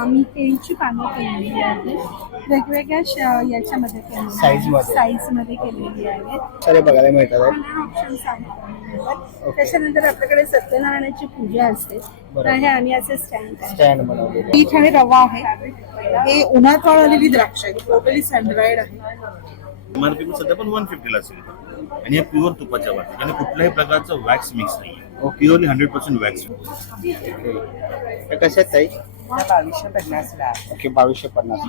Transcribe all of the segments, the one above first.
आम्ही पेंटची पानं केलेली आहे वेगवेगळ्या याच्यामध्ये साईजमध्ये केलेली आहेत. सारे बघायला मिळतात. ऑप्शन्स आहेत. त्याच्यानंतर आपल्याकडे सत्यनारायणाची पूजा असते तर हे आम्ही असे स्टँड बनवलेले. पीठ आणि रवा आहे. हे उन्हात वाळवलेली द्राक्ष आहे, टोटली सनड्राईड आहे. MRP सध्या पण 150 ला असेल आणि हे प्युअर तुपाच्या वाटी आणि कुठल्याही प्रकारचं वॅक्स मिक्स नाही आहे. Purely 100% wax. कसे आहेत ताई? 2250 ला. ओके, 2250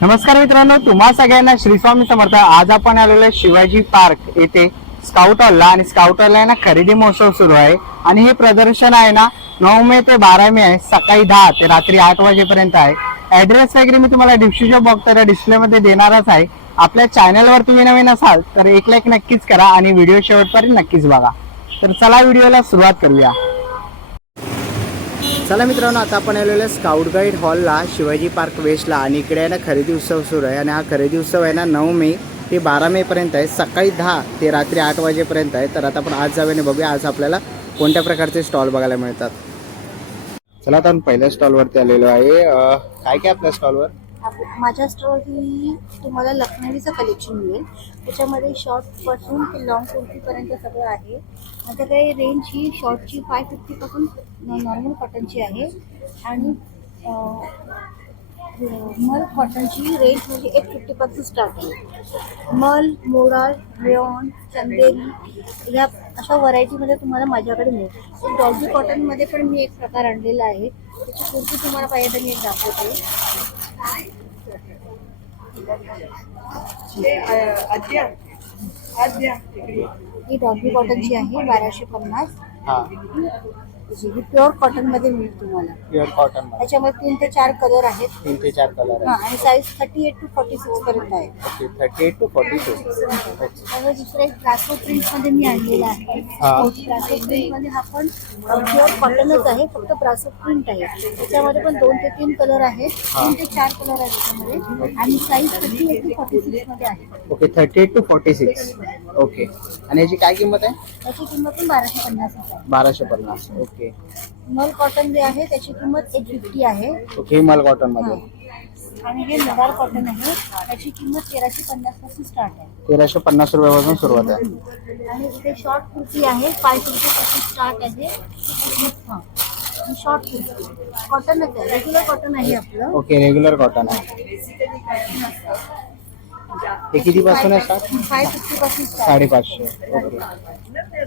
नमस्कार मित्रांनो, तुम्हा सगळ्यांना श्री स्वामी समर्थ. आज आपण आलेलो आहे शिवाजी पार्क येथे स्काउट हॉलला आणि स्काउट हॉलला ना खरेदी महोत्सव सुरू आहे आणि हे प्रदर्शन आहे ना 9 मे ते 12 मे आहे. सकाळी 10 ते रात्री 8 वाजेपर्यंत आहे. ऍड्रेस वगैरे मी तुम्हाला डिस्क्रिप्शन बॉक्सला डिस्प्ले मध्ये देणारच आहे. आपल्या चॅनलवर तुम्ही नवीन असाल तर एक लाईक नक्कीच करा आणि व्हिडिओ शेवटपर्यंत नक्कीच बघा. तर चला व्हिडिओला सुरुवात करूया. चला मित्रांनो, आता आपण आलेलो आहे स्काउट गाईड हॉलला शिवाजी पार्क वेस्टला आणि इकडे आहे ना खरेदी उत्सव सुरू आहे आणि हा खरेदी उत्सव आहे ना 9 मे ते 12 मे पर्यंत आहे. सकाळी 10 ते रात्री 8 वाजेपर्यंत आहे. तर आता आपण आज जाऊया बघूया आज आपल्याला कोणत्या प्रकारचे स्टॉल बघायला मिळतात. चला आता आपण पहिल्या स्टॉलवरती आलेलो आहे. काय काय आपल्या स्टॉलवर? माझ्या स्टॉलवरती तुम्हाला लखनवीचं कलेक्शन मिळेल. त्याच्यामध्ये शॉर्ट पासून ते लॉंग कुर्तीपर्यंत सगळं आहे. माझ्याकडे रेंज ही शॉर्टची 550 पासून नॉर्मल कॉटनची आहे आणि मल कॉटनची रेंज म्हणजे 850 पासून स्टार्ट आहे. मल, मोराल, रेऑन, चंदेरी या अशा व्हरायटीमध्ये तुम्हाला माझ्याकडे मिळेल. डॉल्बी कॉटनमध्ये पण मी एक प्रकार आणलेला आहे. त्याची कुर्ती तुम्हाला पाहिजे तर मी एक दाखवते. ही डॉल्बी कॉटनची आहे 1250. ही प्युअर कॉटन मध्ये मिळेल तुम्हाला. प्युअर कॉटन त्याच्यामध्ये 3 ते 4 कलर आहेत. 3 ते 4 कलर आहे आणि साईज 38 to 46 पर्यंत आहे. Okay, 38 to 46. त्यामुळे दुसरा एक ब्रासो प्रिंट मध्ये मी आणलेला आहे. ब्रासो प्रिंट मध्ये हा पण प्युअर कॉटनच आहे, फक्त ब्रासो प्रिंट आहे. त्याच्यामध्ये पण 2 ते 3 कलर आहेत. 3 ते 4 कलर आहेत त्याच्यामध्ये आणि साईज 38 to 46 मध्ये आहे. Okay, 38 to 46. ओके, आणि याची काय किंमत आहे? त्याची किंमत पण 1250 आहे. 1250. ओके. मल कॉटन जे आहे त्याची किंमत 850 आहे. ओके, मल कॉटन मध्ये. आणि हे नगार कॉटन आहे, त्याची किंमत 1350 पासून स्टार्ट आहे. 1350 रुपयापासून सुरुवात आहे. आणि इथे शॉर्ट कुर्ती आहे 500 रुपयापासून स्टार्ट आहे. शॉर्ट कुर्ती कॉटनच आहे, रेग्युलर कॉटन आहे आपलं. ओके, रेग्युलर कॉटन आहे. हे किती पासून आहे? 550 पासून स्टार्ट. 550. ओके.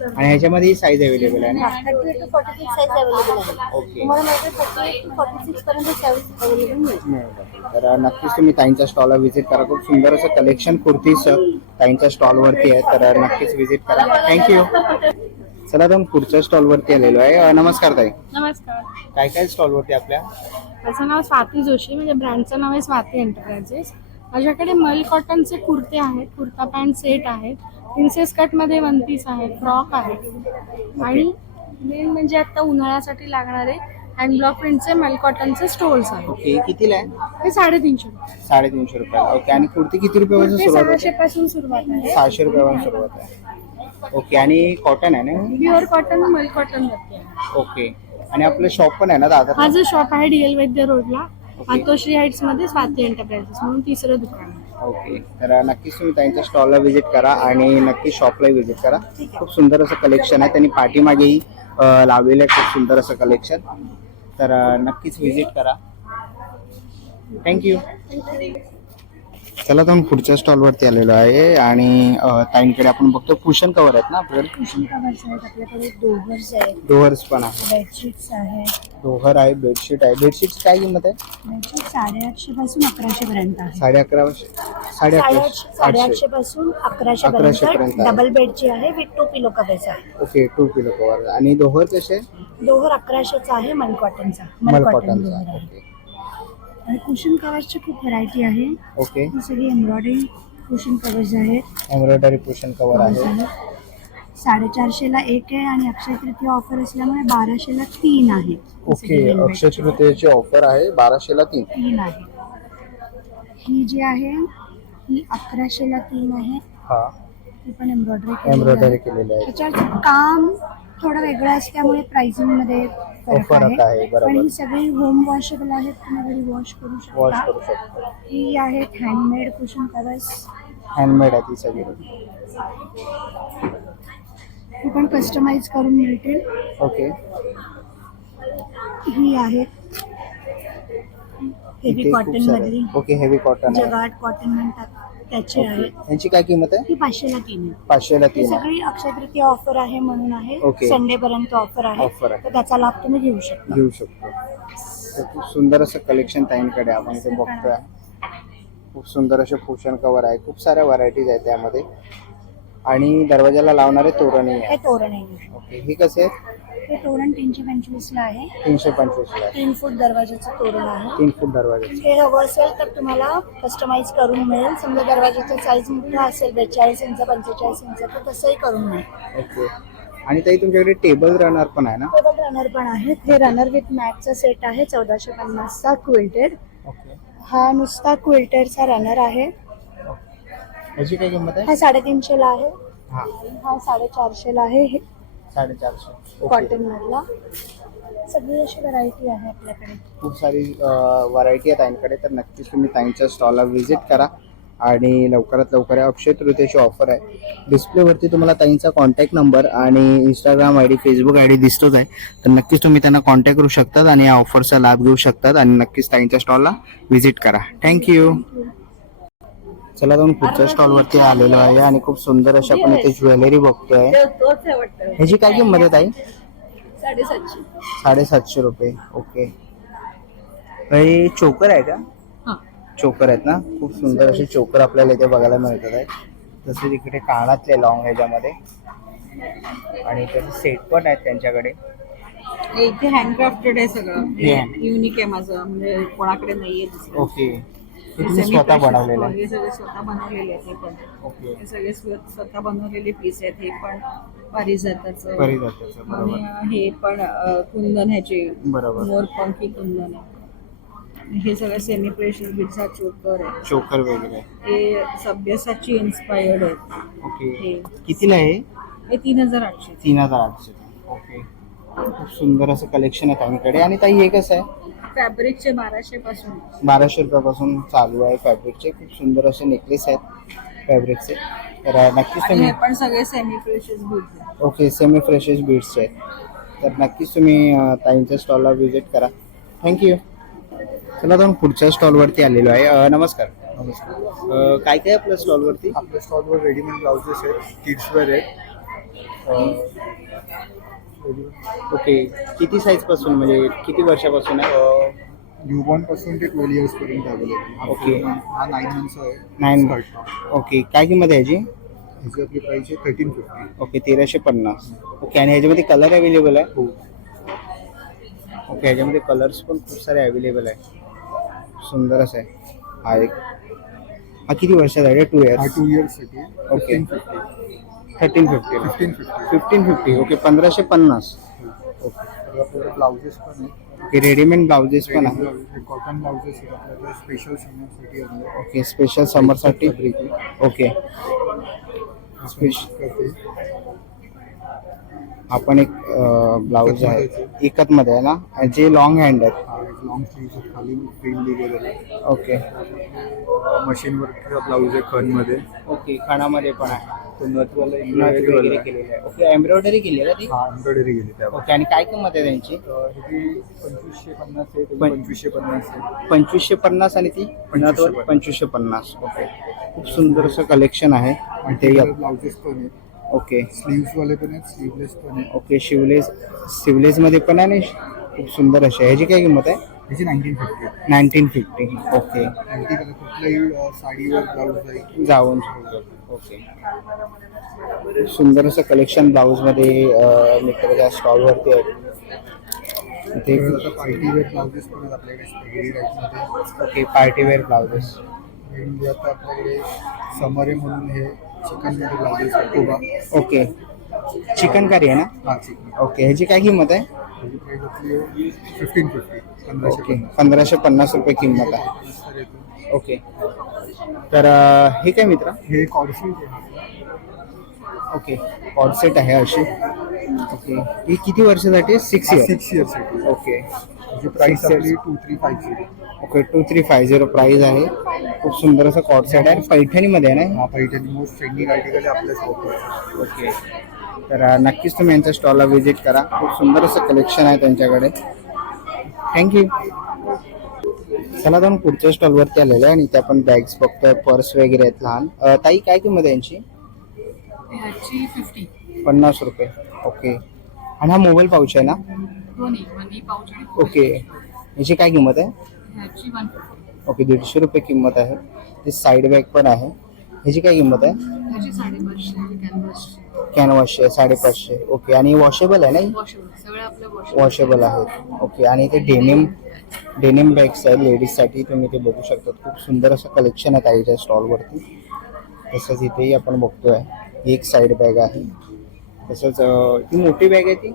आणि ह्याच्यामध्ये साईज अवेलेबल आहे ना? 38 to 46 साईज अवेलेबल आहे. ओके. तुम्हाला माहिती 38 to 46 पर्यंत साईज अवेलेबल मिळेल. तर नक्कीच तुम्ही ताईंच्या स्टॉलला व्हिजिट करा. खूप सुंदर असं कलेक्शन कुर्तीज ताईंच्या स्टॉलवरती आहे, तर नक्कीच व्हिजिट करा. थँक्यू. चला तर पुढच्या स्टॉलवरती आलेलो आहे. नमस्कार ताई. नमस्कार. काय काय स्टॉलवरती आपल्या? माझं नाव स्वाती जोशी, म्हणजे ब्रँडचं नाव आहे स्वाती एंटरप्राइजेस. माझ्याकडे मल कॉटनचे कुर्ते आहेत, कुर्ता पॅन्ट सेट आहेत, प्रिन्सेस कटमध्ये 1 पीस आहेत, फ्रॉक आहेत आणि मेन म्हणजे आता उन्हाळ्यासाठी लागणारे हँड ब्लॉक प्रिंटचे मल कॉटनचे स्टोल्स आहेत. ओके, कितीला आहे? हे 350 रुपये. 350 रुपयाला. ओके, आणि कुर्ती किती रुपयापासून ते सुरुवात आहे? 600 पासून सुरुवात आहे. 600 रुपयापासून सुरुवात आहे. ओके, आणि कॉटन आहे ना? प्युअर कॉटन मल कॉटन वरती आहे. ओके, आणि आपलं शॉप पण आहे ना दादर? माझं शॉप आहे DL वैद्य रोडला, मातोश्री हाईट्स मध्ये स्वाती एंटरप्राइजेस म्हणून 3रं दुकान आहे. ओके, तर नक्कीच तुम्ही त्यांच्या स्टॉलला व्हिजिट करा आणि नक्की शॉपला व्हिजिट करा. खूप सुंदर असं कलेक्शन आहे. त्यांनी पाठीमागेही लावलेलं आहे खूप सुंदर असं कलेक्शन, तर नक्कीच व्हिजिट करा. थँक्यू. चला तर आपण पुढच्या स्टॉलवरती आलेलो आहे आणि ताईंकडे आपण बघतो कुशन कव्हर आहेत ना आपल्याकडे? कुशन कव्हर्स आहेत आपल्याकडे, डोव्हर्स आहेत, डोव्हर्स पण आहे, बेडशीट्स आहेत. डोव्हर आहे, बेडशीट आहे. बेडशीटची काय किंमत आहे? बेडशीट 850 पासून 1100 पर्यंत आहे. 1150. 850 पासून 1100 पर्यंत. डबल बेडची आहे विथ 2 पिलो कव्हर्स आहे. ओके, 2 पिलो कव्हर. आणि डोव्हर कसे? डोव्हर 1100चा आहे, मल कॉटनचा. मल कॉटन कॉटनचा. डोव्हर आहे. ओके. आणि कुशन कव्हर्सची खूप व्हरायटी आहे. ओके, ही सगळी एम्ब्रॉयडरी कुशन कव्हर्स आहेत. एम्ब्रॉयडरी कुशन कव्हर आहे. 450 ला एक आहे आणि अक्षय तृतीया ऑफर असल्यामुळे 1200 ला 3 आहे. ओके, अक्षय तृतीयेची ऑफर आहे, 1200 ला 3 आहे. ही जी आहे ही 1100 ला 3 आहे. हा, ही पण एम्ब्रॉयडरी एम्ब्रॉयडरी केलेली आहे. त्याच्यावर काम थोडं वेगळं असल्यामुळे प्राइसिंग मध्ये फरक फरक आहे, आहे. बरोबर. पण ही सगळी होम वॉशेबल आहेत, तुम्ही घरी वॉश करू वॉश शकता. करू शकतो. ही आहेत हँडमेड कुशन कवर्स. हँडमेड आहे ती सगळी. ही पण कस्टमाइज करून मिळतील. ओके. ही आहेत हेवी इथे खूप कॉटन सारे. मधली, ओके, हेवी कॉटन आहे. जगाड कॉटन म्हणतात त्याची ओके. आहेत. यांची काय किंमत आहे? ही 500ला 3 आहे. 500ला ही 3 आहे. सगळी अक्षय तृतीया ऑफर आहे म्हणून आहे. ओके. संडे पर्यंत ऑफर आहे. Offer आहे. तर त्याचा लाभ तुम्ही घेऊ शकता. घेऊ शकतो. तर खूप सुंदर असं कलेक्शन ताईंकडे आपण इथे बघतोय. खूप सुंदर असे कुशन कवर आहे. खूप साऱ्या व्हरायटीज आहेत त्यामध्ये. आणि दरवाजाला लावणारे तोरणही हे आहे. तोरण आहे. ओके. ही कसे आहे? हे तोरण 325 ला आहे. 325 ला आहे. 3 फूट दरवाजाचं तोरण आहे. 3 फूट दरवाजाचे. हे हवं असेल तर तुम्हाला कस्टमाइज करून मिळेल. समजा दरवाजाचा साईज मोठा असेल 42 इंच 45 इंच तर तसंही करून मिळेल. ओके. आणि ताई तुमच्याकडे टेबल रनर पण आहे ना? टेबल रनर पण आहेत. हे रनर विथ मॅटचा सेट आहे 1450 चा क्विल्टेड. ओके. हा नुसता क्विल्टेडचा रनर आहे. ह्याची काय किंमत आहे? हा 350 ला आहे. हा, हा 450 ला आहे. 450. ओके. कॉटन मधला सगळी अशी व्हरायटी आहे आपल्याकडे. खूप सारी व्हरायटी आहे ताईंकडे. तर नक्कीच तुम्ही ताईंच्या स्टॉलला व्हिजिट करा. आणि लवकरात लवकर आहे. अक्षय तृतीयेची ऑफर आहे. डिस्प्लेवरती तुम्हाला ताईंचा कॉन्टॅक्ट नंबर आणि Instagram I D, Facebook I D दिसतोच आहे. तर नक्कीच तुम्ही त्यांना कॉन्टॅक्ट करू शकतात आणि या ऑफरचा लाभ घेऊ शकतात. आणि नक्कीच ताईंच्या स्टॉलला व्हिजिट करा. थँक्यू. चला जाऊन पुढच्या स्टॉलवरती आलेलो आहे आणि खूप सुंदर अशी आपण इथे ज्वेलरी बघतोय. ह्याची काय किंमत आहे ताई? 750. 750 रुपये. ओके. हे चोकर आहे का? चोकर आहेत ना? खूप सुंदर असे चोकर आपल्याला इथे बघायला मिळतात आहेत. तसेच इकडे कानातले लॉंग ह्याच्यामध्ये आणि त्याचे सेट पण आहेत त्यांच्याकडे. इथे हँडक्राफ्टेड आहे सगळं. Yeah. युनिक आहे माझं, म्हणजे कोणाकडे नाहीये दुसरं. ओके. हे तुम्ही स्वतः बनवलेलं आहे? हे सगळे स्वतः बनवलेले आहेत. हे पण ओके. हे सगळे स्वतः बनवलेले पीस आहेत. हे पण पारिजाताचं परिधात्याचं, बरोबर. आणि हे पण कुंदन ह्याचे बरोबर. मोरपंखी कुंदन आहे. हे सगळं सेमी प्रेशर बीटचा चोकर आहे. चोकर वगैरे. हे सभ्यसाची इन्स्पायर्ड आहेत. ओके. हे कितीला आहे? हे 3800. 3800. ओके. खूप सुंदर असं कलेक्शन आहे ताईंकडे. आणि ताई हे कसं आहे? फॅब्रिकचे 1200 पासून. 1200 रुपयापासून चालू आहे फॅब्रिकचे. खूप सुंदर असे नेकलेस आहेत फॅब्रिकचे. तर नक्कीच आणि तुम्ही. हे पण सगळे सेमी प्रेशस बीट्स आहेत. ओके. सेमी फ्रेशेस बीड्सचे आहेत. तर नक्कीच तुम्ही ताईंच्या स्टॉलला व्हिजिट करा. थँक्यू. चला जाऊन पुढच्या स्टॉलवरती आलेलो आहे. नमस्कार. नमस्कार. काय काय आपल्या स्टॉलवरती? आपल्या स्टॉलवर रेडीमेड ब्लाउजेस आहेत, किड्स वेअर आहेत. ओके. किती साईज पासून, म्हणजे किती वर्षापासून आहे? न्यूबॉर्न पासून ते 12 इयर्स पर्यंत अवेलेबल. ओके. हा 9 मंथ्स आहे. 9. स्कर्ट. ओके. काय किंमत आहे याची? ह्याची आपली प्राइस आहे 1350. ओके. 1350. ओके. आणि ह्याच्यामध्ये कलर अवेलेबल आहे? हो. ओके. ह्याच्यामध्ये कलर्स पण खूप सारे अवेलेबल आहे. सुंदर असं आहे. हा एक. हा किती वर्षाचा आहे? 2 हा इयर्स. 2 इयर्ससाठी ओके. 1550. 1350. 1550. 1550. ओके. 1550. ओके. तर आपल्याकडे ब्लाउजेस पण आहेत. ओके. रेडीमेड ब्लाउजेस पण आहे. हे कॉटन ब्लाउजेस आहेत आपल्याकडे स्पेशल समरसाठी आहे. ओके. स्पेशल समरसाठी. ओके. आपण एक ब्लाउज आहे एकत मध्ये आहे ना, जे लॉंग हँड आहेत. लॉंग स्लीव्ह खाली प्रिंट दिलेलं आहे. ओके. मशीन वर्क ब्लाउज आहे खणमध्ये. ओके. खणामध्ये पण आहे. तो नथवाला नथ एम्ब्रॉयडरी वगैरे केलेलं आहे. ओके. एम्ब्रॉयडरी केली आहे का ती? हा एम्ब्रॉयडरी गेली त्यावर. ओके. आणि काय किंमत आहे त्यांची? ह्याची 2550 आहे, त्याची पण- 2550 आहे. 2550 आणि ती नथवर 2550. ओके. खूप सुंदर असं कलेक्शन आहे ते. ब्लाउजेस पण आहेत. ओके. स्लीव्स वाले पण आहेत, स्लीवलेस पण आहेत. ओके. शिवलेस मध्ये पण आहे आणि खूप सुंदर अशी. ह्याची काय किंमत आहे? ह्याची 1950. 1950. ओके. आणखी त्याला कुठल्याही साडीवर ब्लाउज जाईल. जाऊन. ओके. खूप सुंदर असं कलेक्शन ब्लाऊज मध्ये मित्राच्या स्टॉलवरती आहे. ते आता पार्टीवेअर ब्लाउजेस पण आहेत आपल्याकडे स्पेगेटी टाईपमध्ये. ओके. Party wear blouses. आणि आता आपल्याकडे समर आहे म्हणून हे चिकनमध्ये ब्लाउजेस आहेत. कोबा. ओके. चिकन करी आहे ना? हा चिकन. ओके. ह्याची काय किंमत आहे? त्याची प्राईस आपली 1550. ओके. 1550 रुपये किंमत आहे. 1550. ओके. तर हे काय मित्र? हे कॉर्सेट आहे. ओके कॉर्ड सेट आहे अशी. ओके ही किती वर्षासाठी? 6 इयर. 6 इयर्ससाठी. ओके म्हणजे प्राइस आपली 2350. ओके 2350 प्राइस आहे. खूप सुंदर असं कॉर्ड सेट आहे. पैठणीमध्ये आहे ना? हा पैठणी मोस्ट ट्रेंडिंग आर्टिकल आपल्या शॉपवर. ओके तर नक्कीच तुम्ही यांच्या स्टॉलला व्हिजिट करा. खूप सुंदर असं कलेक्शन आहे त्यांच्याकडे. थँक्यू. चला जाऊन पुढच्या स्टॉलवरती आलेलं आहे आणि इथे आपण बॅग्स बघतोय, पर्स वगैरे आहेत लहान. ताई काय किंमत आहे यांची? ह्याची 50. 50 रुपये. ओके आणि हा मोबाईल पाऊच आहे ना? दोन्ही मनी पाऊच आणि ओके याची काय किंमत आहे? ह्याची 150. ओके 150 रुपये किंमत आहे. ते साईड बॅग पण आहे. ह्याची काय किंमत आहे? ह्याची 550 कॅनव्हासची. कॅनव्हासचे 550. ओके आणि वॉशेबल आहे ना? वॉशेबल सगळं आपलं वॉशेबल. वॉशेबल आहेत. ओके आणि ते डेनिम बॅग्स आहेत लेडीजसाठी. तुम्ही ते बघू शकता. खूप सुंदर असं कलेक्शन आहे ताईच्या स्टॉलवरती. तसंच इथेही आपण बघतोय ही एक साईड बॅग आहे. तसंच ती मोठी बॅग आहे ती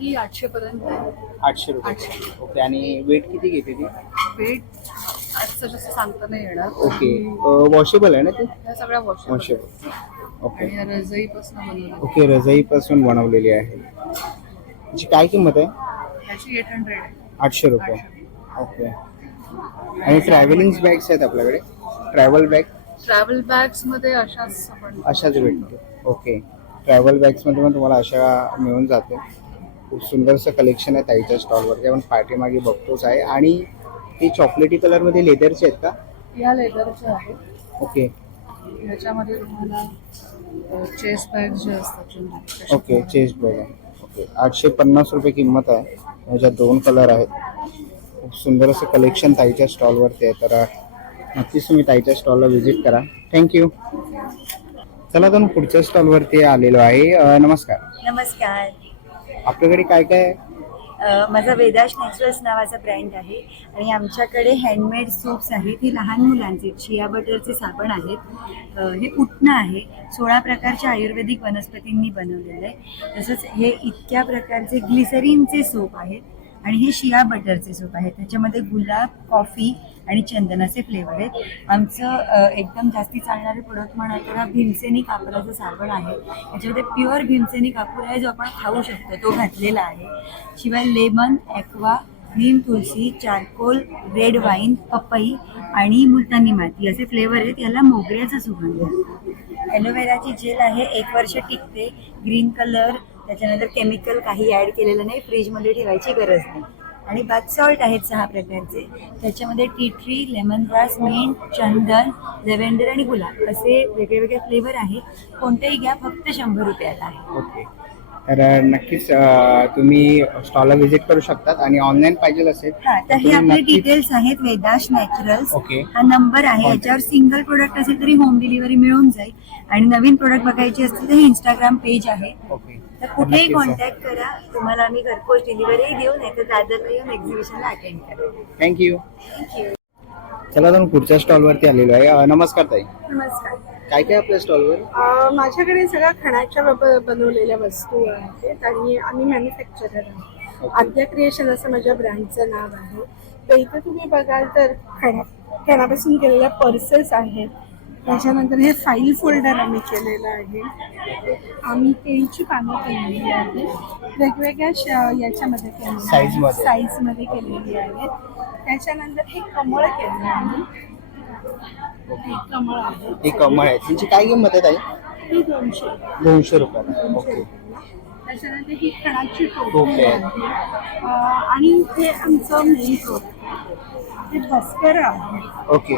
ही 800 पर्यंत आहे. 800 रुपये. ओके आणि वेट किती घेते ती? वेट आजचं जसं सांगता नाही येणार. ओके वॉशेबल आहे ना ती? ह्या सगळ्या वॉशेबल वॉशेबल. ओके आणि या रजाईपासून बनवल्या. ओके रजाईपासून बनवलेली आहे. याची काय किंमत आहे? ह्याची 800 आहे. 800 रुपये. ओके आणि ट्रॅव्हलिंग बॅग्स आहेत आपल्याकडे. ट्रॅव्हल बॅग ट्रॅव्हल बॅग्स मध्ये अशाच आपण अशाच भेटते. ओके ट्रॅव्हल बॅग्समध्ये पण तुम्हाला अशा मिळून जाते. खूप सुंदरसं कलेक्शन आहे ताईच्या स्टॉलवरती. आपण पाठीमागे बघतोच आहे. आणि ते चॉकलेटी कलरमध्ये लेदरचे आहेत का? या लेदरच्या आहेत. ओके ह्याच्यामध्ये तुम्हाला चेस्ट बॅग जे असतात generally, ओके चेस्ट बॅग आहे. ओके 850 रुपये किंमत आहे. ह्याच्यात 2 कलर आहेत. खूप सुंदर असं कलेक्शन ताईच्या स्टॉलवरती आहे. तर नक्कीच तुम्ही ताईच्या स्टॉलला व्हिजिट करा. थँक्यू. चला तर पुढच्या स्टॉलवरती आलेलो आहे. नमस्कार. नमस्कार. आपल्याकडे काय काय आहे? माझा वेदाश नॅचरल्स नावाचा ब्रँड आहे आणि आमच्याकडे हँडमेड सोप्स आहेत. हे लहान मुलांचे शिया बटरचे साबण आहेत. हे उटणं आहे. 16 प्रकारच्या आयुर्वेदिक वनस्पतींनी बनवलेलं आहे. तसंच हे इतक्या प्रकारचे ग्लिसरीनचे सोप आहेत आणि हे शिया बटरचे सोप आहेत. त्याच्यामध्ये गुलाब, कॉफी आणि चंदनाचे फ्लेवर आहेत. आमचं एकदम जास्ती चालणारे प्रोडक्ट म्हणाल तर हा भीमसेनी कापराचा साबण आहे. याच्यामध्ये प्युअर भीमसेनी कापूर आहे जो आपण खाऊ शकतो, तो घातलेला आहे. शिवाय लेमन, ॲक्वा, नीम तुलसी, चारकोल, रेड वाईन, पपई आणि मुलतानी माती असे फ्लेवर आहेत. याला मोगऱ्याचा सुगंध आहे. ॲलोवेराची जेल आहे, 1 वर्ष टिकते. ग्रीन कलर, त्याच्यानंतर केमिकल काही ॲड केलेलं नाही. फ्रीजमध्ये ठेवायची गरज नाही. आणि बाथ सॉल्ट आहेत 6 प्रकारचे. त्याच्यामध्ये tea tree, lemon grass, mint, चंदन, लेव्हेंडर आणि गुलाब असे वेगळे वेगळे फ्लेवर आहे. कोणतेही घ्या, फक्त 100 रुपयाला आहे. ओके तर नक्कीच तुम्ही स्टॉलला व्हिजिट करू शकतात. आणि ऑनलाईन पाहिजे असेल हा, तर हे तुम्ही आपले नक्कीच- डिटेल्स आहेत. वेदाश नॅचरल्स ओके. हा नंबर आहे. याच्यावर सिंगल प्रोडक्ट असेल तरी होम डिलिव्हरी मिळून जाईल. आणि नवीन प्रोडक्ट बघायची असतील तर हे इंस्टाग्राम पेज आहे. ओके तर कुठेही नक्कीच. कॉन्टॅक्ट करा. तुम्हाला आम्ही घरपोच डिलिव्हरी देऊ, नाही तर दादरला येऊन एक्झिबिशनला अटेंड करा. थँक्यू. थँक्यू. चला तर पुढच्या स्टॉलवरती आलेलो आहे. नमस्कार ताई. नमस्कार. काय काय आपल्या स्टॉलवर? माझ्याकडे सगळ्या खणाच्या बनवलेल्या वस्तू आहेत आणि आम्ही मॅन्युफॅक्चरर आहोत. ओके. आद्या क्रिएशन असं माझ्या ब्रँडचं नाव आहे. तर इथं तुम्ही बघाल तर खणापासून केलेल्या पर्सेस आहेत. त्याच्यानंतर हे फाईल फोल्डर आम्ही केलेलं आहे. आम्ही केळीची पानं केलेली आहेत. वेगवेगळ्या याच्यामध्ये साईजमध्ये. साईजमध्ये केलेली आहेत. त्याच्यानंतर हे कमळ केलेलं आहे. हे कमळ आहे. ही कमळ आहे. त्यांची काय किंमत आहे ताई? ही 200. 200 रुपयाला. ओके त्याच्यानंतर ही खणाची टोपी टोपी आहे. आहे. आणि हे आमचं मेन प्रोडक्ट हे बस्कर आहे. ओके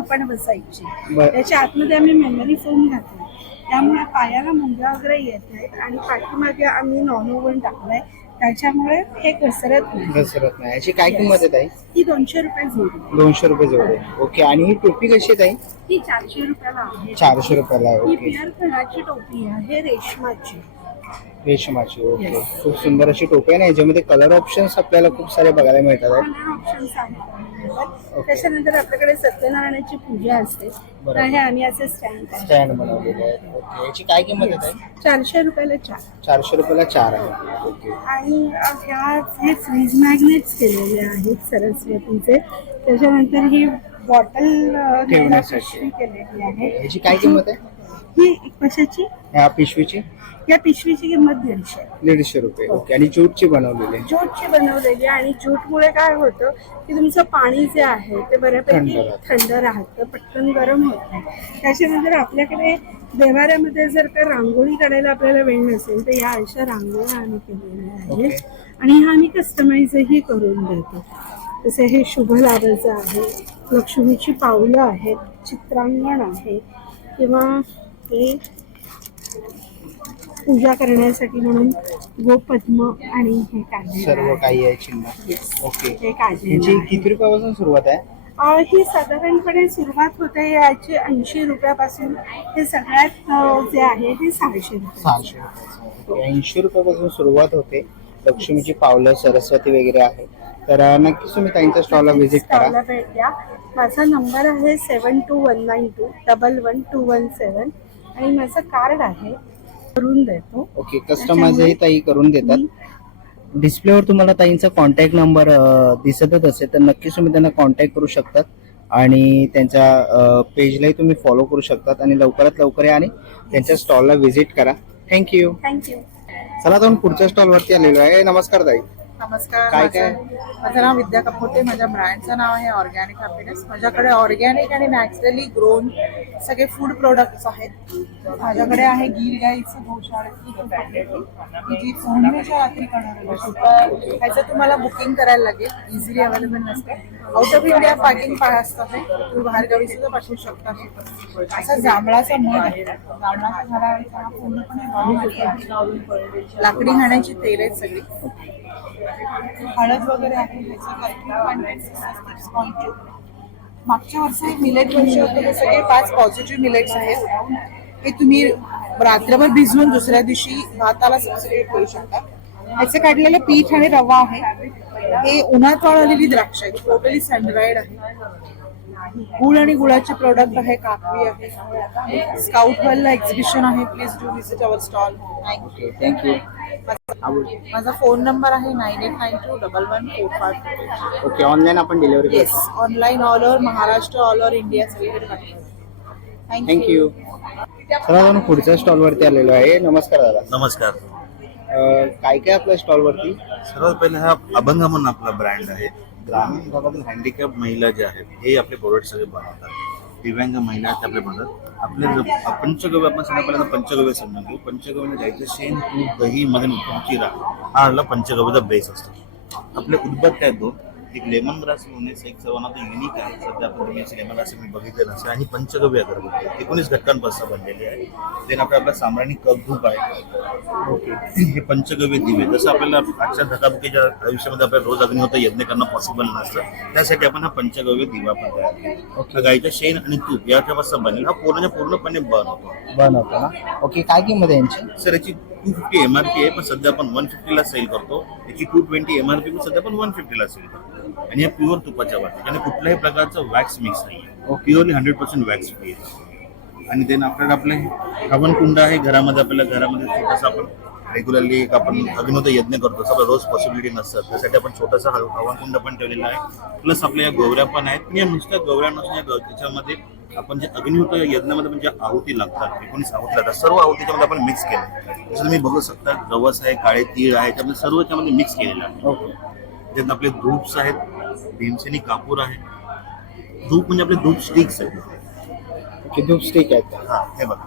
आपण बसायची. बरं. त्याच्या आतमध्ये आम्ही मेमरी फोम घातली, त्यामुळे पायाला मुंग्या वगैरे येत नाहीत. आणि पाठीमागे आम्ही नॉन ओव्हन टाकलाय, त्याच्यामुळे हे घसरत नाही. घसरत नाही. याची काय किंमत आहे ताई? ही 200 रुपये जोडी. 200 रुपये जोडे. ओके आणि ही टोपी कशी आहे ताई? ही 400 रुपयाला आहे. 400 रुपयाला आहे. ही ओके प्युअर खणाची टोपी आहे, रेशमाची. रेशमाची. Okay Yes. खूप सुंदर अशी टोपी आहे ना. याच्यामध्ये कलर ऑप्शन्स आपल्याला खूप सारे बघायला मिळतात आहेत. कलर ऑप्शन्स आहेत. त्याच्यानंतर आपल्याकडे सत्यनारायणाची पूजा असते, तर बरोबर. हे आम्ही असे स्टँड स्टँड बनवलेले आहेत. ओके याची काय किंमत आहे ताई? 400 रुपयाला 4. 400 रुपयाला 4 आहे. ओके आणि हे फ्रीज मॅग्नेट्स केलेले आहेत सरस्वतीचे. त्याच्यानंतर ही बॉटल ठेवण्यासाठी. केलेली आहे. याची काय किंमत आहे? ही कशाची? ह्या पिशवीची या पिशवीची किंमत 150. 150 रुपये. ओके. आणि ज्यूटची बनवलेली आहे. ज्यूटची बनवलेली आहे आणि ज्यूटमुळे काय होतं की तुमचं पाणी जे आहे ते बऱ्यापैकी थंड राहतं, पटकन गरम होत नाही. त्याच्यानंतर आपल्याकडे देवाऱ्यामध्ये जर का रांगोळी काढायला आपल्याला वेळ नसेल तर या अशा रांगोळ्या आम्ही केलेल्या आहेत आणि ह्या आम्ही कस्टमाइजही करून देतो. जसे हे शुभ लाभाचं आहे, लक्ष्मीची पावलं आहेत, चित्रांगण आहे किंवा हे पूजा करण्यासाठी म्हणून गोपद्म आणि हे काढलेलं सर्व आहे. काही आहे चिन्ह. ओके. हे काढलेलं याची आहे. किती रुपयापासून सुरुवात आहे? ही साधारणपणे सुरुवात होते याची 80 रुपयापासून. हे सगळ्यात जे आहे ते 600 रुपये. 600 रुपये. 80 रुपयापासून सुरुवात होते. लक्ष्मीची पावलं, सरस्वती वगैरे आहे. तर नक्कीच तुम्ही ताईंच्या स्टॉलला व्हिजिट करा. स्टॉलला भेट द्या. माझा नंबर आहे 7219211217 आणि माझं कार्ड आहे, करून देतो. ओके. कस्टमाइजही ताई करून देतात. डिस्प्लेवर तुम्हाला ताईंचा कॉन्टॅक्ट नंबर दिसतच असेल तर नक्कीच तुम्ही त्यांना कॉन्टॅक्ट करू शकतात आणि त्यांच्या पेजलाही तुम्ही फॉलो करू शकतात आणि लवकरात लवकर या आणि त्यांच्या स्टॉलला व्हिजिट करा. थँक्यू. थँक्यू. चला जाऊन पुढच्या स्टॉलवरती आलेलो आहे. नमस्कार ताई. नमस्कार. काय काय? माझं नाव विद्या कपोते. माझ्या ब्रँडचं नाव आहे ऑर्गॅनिक हॅपीनेस. माझ्याकडे ऑर्गॅनिक आणि नॅचरली ग्रोन सगळे फूड प्रोडक्ट्स आहेत. माझ्याकडे आहे गीर गाईचं गोशाळेची ही जी पौर्णिमेच्या रात्री करणार. ह्याचं तुम्हाला बुकिंग करायला लागेल. इझिली अवेलेबल नसते. आउट ऑफ इंडिया पॅकिंग असतं हे. तुम्ही बाहेरगावी सुद्धा पाठवू शकता. असा जांभळाचा मध आहे. जांभळाच्या झाडावरचा हा पूर्णपणे लाकडी घाण्याची तेल आहेत सगळी. हळद वगैरे आहे. मागच्या वर्षी मिलेट वर्ष होते. हे सगळे 5 पॉझिटिव्ह मिलेट्स आहेत. हे तुम्ही रात्रभर भिजवून दुसऱ्या दिवशी भाताला सबस्टिट्यूट करू शकता. ह्याचं काढलेलं पीठ आणि रवा आहे. हे उन्हात वाळवलेली द्राक्ष आहेत. टोटली सनड्राईड आहे. गुळ आणि गुळाचे प्रोडक्ट आहे. काकवी आहे. स्काउट वर्ल्डला एक्झिबिशन आहे. Please do visit our stall. Thank you. Thank you. माझा फोन नंबर आहे 9892111452. ओके. ऑनलाईन आपण डिलिव्हरी येस, करतो. Online all over Maharashtra, all over India सगळीकडे पाठवतो. थँक्यू. चला जाऊन पुढच्या स्टॉलवरती आलेलो आहे. नमस्कार दादा. नमस्कार. काय काय आपल्या स्टॉलवरती? सर्वात पहिले हा अभंग म्हणून आपला ब्रँड आहे. ग्रामीण भागातील हँडिकॅप महिला ज्या आहेत हे आपले प्रोडक्ट सगळे बनवतात. दिव्यांग महिला आहेत आपले बनवतात. आपले पंचगव्य आपण सगळ्या पहिल्यांदा पंचगव्य समजून घेऊ. पंचगव्याला जायचं शेण, तूप, दही मध्ये तुमची राख हा आपला पंचगव्याचा बेस असतो. आपले उदबत्त्या आहेत 2. एक लेमन ग्रास म्हणून एक सर्वांना युनिक आहे. सध्या आपण तुम्ही लेमन ग्रास मी बघितलं नसेल. आणि पंचगव्य अगरबत्ती 19 घटकांपासून बनलेली आहे. देन आपला साम्राणी कप धूप आहे. ओके. हे पंचगव्य दिवे. जसं आपल्याला आजच्या धकाधकीच्या आयुष्यामध्ये आपल्याला रोज अग्निहोत्र यज्ञ करणं पॉसिबल नसतं. त्यासाठी आपण हा पंचगव्य दिवा पण तयार केला. गाईचं शेण आणि तूप याच्यापासून बनलेला हा पूर्णपणे बनवतो ना. ओके. काय किंमत आहे यांची? सर याची 250 MRP आहे पण सध्या आपण 150ला सेल करतो. याची 220 MRP पण सध्या आपण 150ला सेल करतो. आणि या प्युअर तुपाच्या वाटी आणि कुठल्याही प्रकारचं वॅक्स मिक्स नाही आहे. प्युअरली 100% वॅक्स फ्री आहे. आणि देन आपल्याला आपले हवन कुंड आहे. घरामध्ये छोटंसं आपण रेग्युलरली आपण अग्निहोत्र यज्ञ करतो. सगळं रोज पॉसिबिलिटी नसतात. त्यासाठी आपण छोटासा हवन कुंड पण ठेवलेला आहे. प्लस आपल्या या गोवऱ्या पण आहेत. या नुसत्या गोवऱ्या नसून त्याच्यामध्ये आपण जे अग्निहोत्र यज्ञामध्ये म्हणजे आहुती लागतात, 19 आहुती लागतात, सर्व आहुतीच्यामध्ये आपण मिक्स केलं. जसं तुम्ही बघू शकता जवस आहे, काळे तीळ आहे, त्यामध्ये सर्व त्यामध्ये मिक्स केलेलं आहे. त्यात आपले धूप्स आहेत, भीमसेनी कापूर आहे. धूप म्हणजे आपले धूप स्टिक्स आहेत. ओके. धूप स्टिक आहेत. हा हे बघा.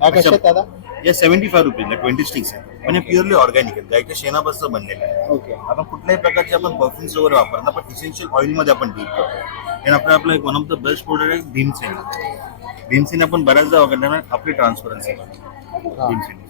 काय कशा आहेत दादा? या 75 रुपीजला 20 स्टिक्स आहेत. पण हे प्युअरली ऑर्गॅनिक आहेत. गायच्या शेणापासून बनलेलं आहे. ओके. आपण कुठल्याही प्रकारचे आपण परफ्युम्स वगैरे वापरतो. आपण इसेन्शियल ऑइलमध्ये आपण डीप करतो. आणि आपलं एक one of the best product आहे भीमसेनी. भीमसेनी आपण बऱ्याचदा वापरणार आपली ट्रान्सपरन्सी भीमसेनी.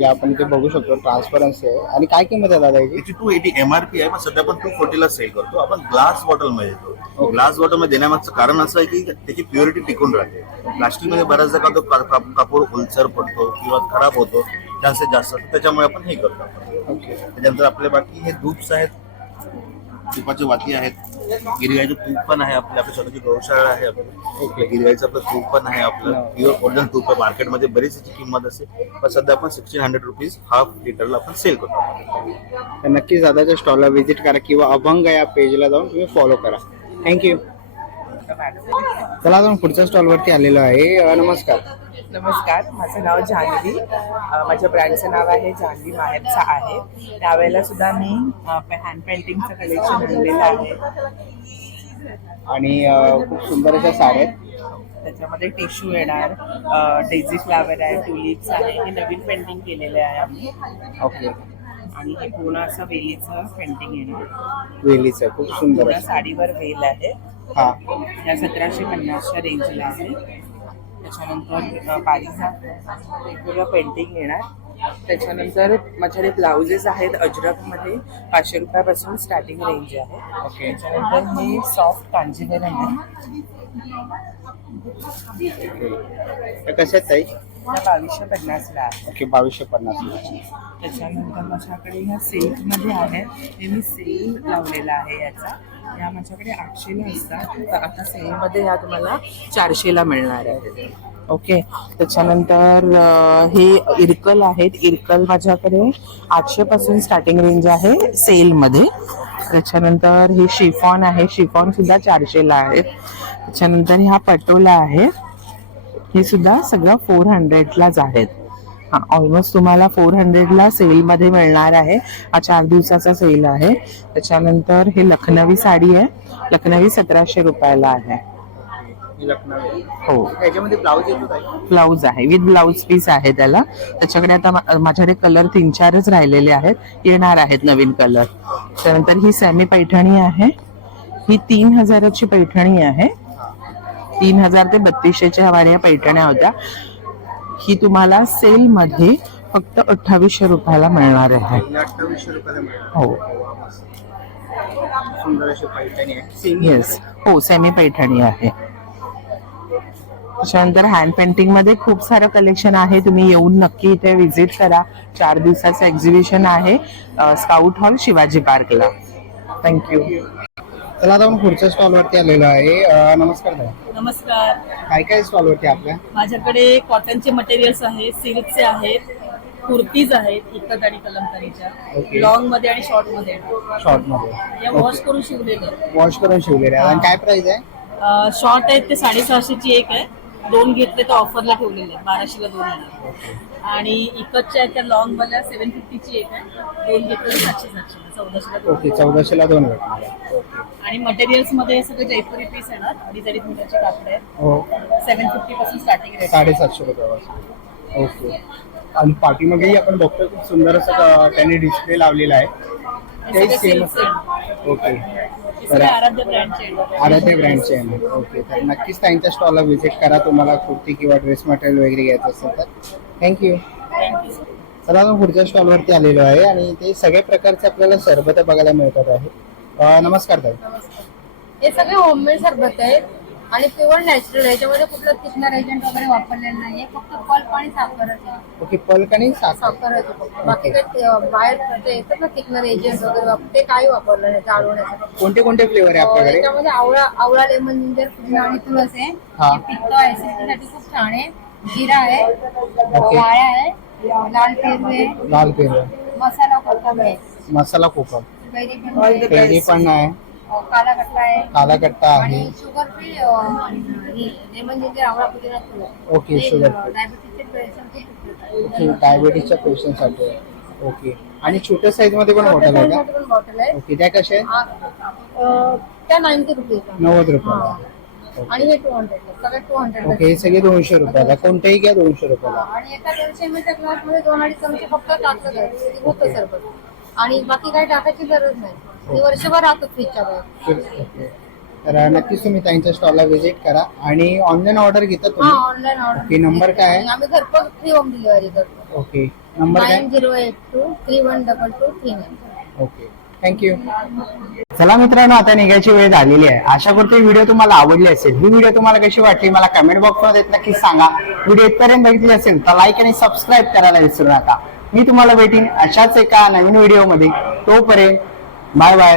या आपण ते बघू शकतो. ट्रान्सपरन्सी आहे. आणि काय किंमत आहे दादा याची? याची 280 MRP आहे पण सध्या आपण 240ला सेल करतो. आपण ग्लास बॉटलमध्ये देतो. ग्लास बॉटलमध्ये देण्यामागचं कारण असं आहे की त्याची प्युरिटी टिकून राहते. प्लास्टिकमध्ये बऱ्याचदा का तो कापूर ओलसर पडतो किंवा खराब होतो, चान्सेस जास्त असतात. त्याच्यामुळे आपण हे करतो. ओके. त्याच्यानंतर आपले बाकी हे धूप्स आहेत, तुपाची वाती आहेत, गिरगाईचं तूप पण आहे. आपली स्वतःची गौशाळा आहे. आपलं गिरगाईचं आपलं तूप पण आहे. आपलं प्युअर ओरिजिनल तूप आहे. मार्केटमध्ये बरीच याची किंमत असते पण सध्या आपण 1600 रुपीज हाफ लिटरला आपण सेल करतो. तर नक्कीच दादाच्या स्टॉलला व्हिजिट करा किंवा अभंग या पेजला जाऊन तुम्ही फॉलो करा. थँक्यू. चला जाऊन पुढच्या स्टॉलवरती आलेलो आहे. नमस्कार. नमस्कार, माझं नाव जान्हवी. माझ्या ब्रँडचं नाव आहे जान्हवी माहेरचा आहे. त्यावेळेला सुद्धा मी हँड पेंटिंगचं कलेक्शन आणलेलं आहे. आणि खूप सुंदर अशा साड्या आहेत. त्याच्यामध्ये टिश्यू येणार, डेझी फ्लावर आहे, ट्युलिप्स आहे. हे नवीन पेंटिंग केलेले आहे आम्ही. ओके, आणि हे पूर्ण असं वेलीचं पेंटिंग येणार. वेलीचं खूप सुंदर पूर्ण असं. साडीवर वेल आहे. हा, या 1750च्या रेंजला आहे. त्याच्यानंतर पारिजात वेगवेगळं पेंटिंग येणार. त्याच्यानंतर माझ्याकडे ब्लाउजेस आहेत अजरकमध्ये. 500 रुपयापासून स्टार्टिंग रेंज आहे. ओके. त्याच्यानंतर हे सॉफ्ट कांजीवरम आहे. तर कसे आहेत ताई? त्या 2250ला आहे. ओके, 2250. त्याच्यानंतर माझ्याकडे ह्या सिल्कमध्ये आहे. हे मी सेल लावलेला आहे याचा. या माझ्याकडे 800ला असतात, तर आता सेलमध्ये ह्या तुम्हाला 400ला मिळणार आहे. ओके. त्याच्यानंतर हे इरकल आहेत. इरकल माझ्याकडे 800 पासून स्टार्टिंग रेंज आहे सेलमध्ये. त्याच्यानंतर हे शिफॉन आहे. शिफॉन सुद्धा 400ला आहेत. त्याच्यानंतर हा पटोला आहे. हे सुद्धा सगळं 400लाच आहेत. हा, ऑलमोस्ट तुम्हाला 400ला सेलमध्ये मिळणार आहे. हा 4 दिवसाचा सेल आहे. त्याच्यानंतर हे लखनवी साडी आहे. लखनवी 1700 रुपयाला आहे. हो, त्याच्यामध्ये ब्लाऊज येतो ताई? ब्लाऊज आहे, विथ ब्लाऊज पीस आहे त्याला. त्याच्याकडे आता माझ्याकडे कलर 3-4च राहिलेले आहेत, येणार आहेत नवीन कलर. त्यानंतर ही सेमी पैठणी आहे. ही 3000ची पैठणी आहे. 3000 ते 3200च्या वाड्या पैठण्या होत्या. ही तुम्हाला सेल मध्ये फक्त 2800 रुपयाला मिळणार आहे. 2800 रुपयाला मिळणार. हो, सुंदर अशी पैठणी आहे. येस, हो, सेमी पैठणी आहे. त्याच्यानंतर हँड पेंटिंग मध्ये खूप सारं कलेक्शन आहे. तुम्ही येऊन नक्की इथे व्हिजिट करा. 4 दिवसाचं एक्झिबिशन आहे स्काउट हॉल शिवाजी पार्कला. थँक्यू. चला आता आपण पुढच्या स्टॉल वरती आलेलो आहे. नमस्कार ताई. नमस्कार. काय काय स्टॉल वरती आपल्या? माझ्याकडे कॉटनचे मटेरियल्स आहेत, सिल्कचे आहेत, कुर्तीज आहेत इकत आणि कलमकारीच्या, Okay. लॉंग मध्ये आणि शॉर्ट मध्ये. शॉर्ट मध्ये या वॉश करून शिवलेले आहेत. वॉश करून शिवलेले आहे. आणि काय प्राइस आहे? शॉर्ट आहेत ते 650ची एक आहे. 2 घेतले तर ऑफरला ठेवलेले आहेत, 1200ला 2 येणार. आणि इकतच्या आहेत त्या लॉंग वाल्या 750ची एक आहे. 2 घेतले तर 700ला 1400ला 2. ओके, 1400ला 2 भेटणार. ओके. आणि मटेरियल्स मध्ये हे सगळे जयपुरी पीस येणार. 2.5 मीटरचे कापड आहेत. हो, 750 पासून स्टार्टिंग रेट. 750 रुपयापासून. ओके. आणि पाठीमागेही आपण बघतोय खूप सुंदर असं त्यांनी डिस्प्ले लावलेला आहे. हे ते सगळे सेम. सेल्स आहेत. ओके. हे सगळे आराध्य ब्रँडचे आहेत. आराध्य ब्रँडचे आहे. ओके, तर नक्कीच त्यांच्या स्टॉलला व्हिजिट करा. तुम्हाला कुर्ती किंवा ड्रेस मटेरियल वगैरे घ्यायचं असेल तर. थँक्यू. थँक्यू. चला आपण पुढच्या स्टॉल वरती आलेलो आहे आणि ते सगळे प्रकारचे आपल्याला सरबत बघायला मिळतात आहे. नमस्कार ताई. हे सगळे होममेड सरबत आहेत आणि प्युअर नॅचरल आहे. याच्यामध्ये कुठलं थिकनर एजंट वगैरे वापरलेलं नाहीये. फक्त पल्प आणि साखरच आहे. ओके, पल्क आणि साखर. साखरच आहे फक्त. बाकी काही बाहेर ते येतात ना थिकनर एजंट वगैरे ते काही वापरलं नाही चालवण्यासाठी. कोणते कोणते फ्लेवर आहे आपल्याकडे? त्याच्यामध्ये आवळा लेमन जिंजर पुदिना आणि तुळस आहे. हा. हे पित्त ऍसिडिटीसाठी खूप छान आहे. जिरा आहे, ओके. वाळ्या आहे, लाल पेरू आहे, लाल पेरू, मसाला कोकम आहे, मसाला कोकम, कैरी पण कैरी पण आहे, काला कट्टा आहे काला कट्टा आहे. आणि शुगर फ्री लेमन जिंजर आवळा पुदिना तुळस. Okay, sugar free. डायबिटीसचे पेशंट खूप ओके, डायबिटीसच्या पेशंटसाठी. ओके. आणि छोट्या साईज मध्ये पण बॉटल आहे का? पण बॉटल आहे. ओके, त्या कशा आहे? त्या 90 रुपये 90 रुपयाला. आणि हे 200 सगळे 200. ओके, हे सगळे 200 रुपयाला. कोणतेही घ्या 200 रुपयाला. आणि एका 200 ml ग्लास मध्ये 2-2.5 चमचे फक्त टाकलं जाईल होतं सरबत. आणि बाकी काही टाकायची गरज नाही. ते वर्षभर राहतं फ्रीजच्या बाहेर. ओके, तर नक्कीच तुम्ही त्यांच्या स्टॉलला व्हिजिट करा. आणि ऑनलाईन ऑर्डर घेता हा, तुम्ही? Online order. ओके, नंबर काय आहे? आम्ही घरपोच फ्री होम डिलिव्हरी करतो. ओके, नंबर काय? 9082312239. Okay, thank you. चला मित्रांनो, आता निघायची वेळ झालेली आहे. आशा करतो ही व्हिडिओ तुम्हाला आवडली असेल. ही व्हिडिओ तुम्हाला कशी वाटली मला कमेंट बॉक्स मध्ये नक्की सांगा. व्हिडिओ इथपर्यंत बघितली असेल तर लाईक आणि सबस्क्राईब करायला विसरू नका. मी तुम्हाला भेटीन अशाच एका नवीन व्हिडिओ मध्ये. तोपर्यंत बाय बाय.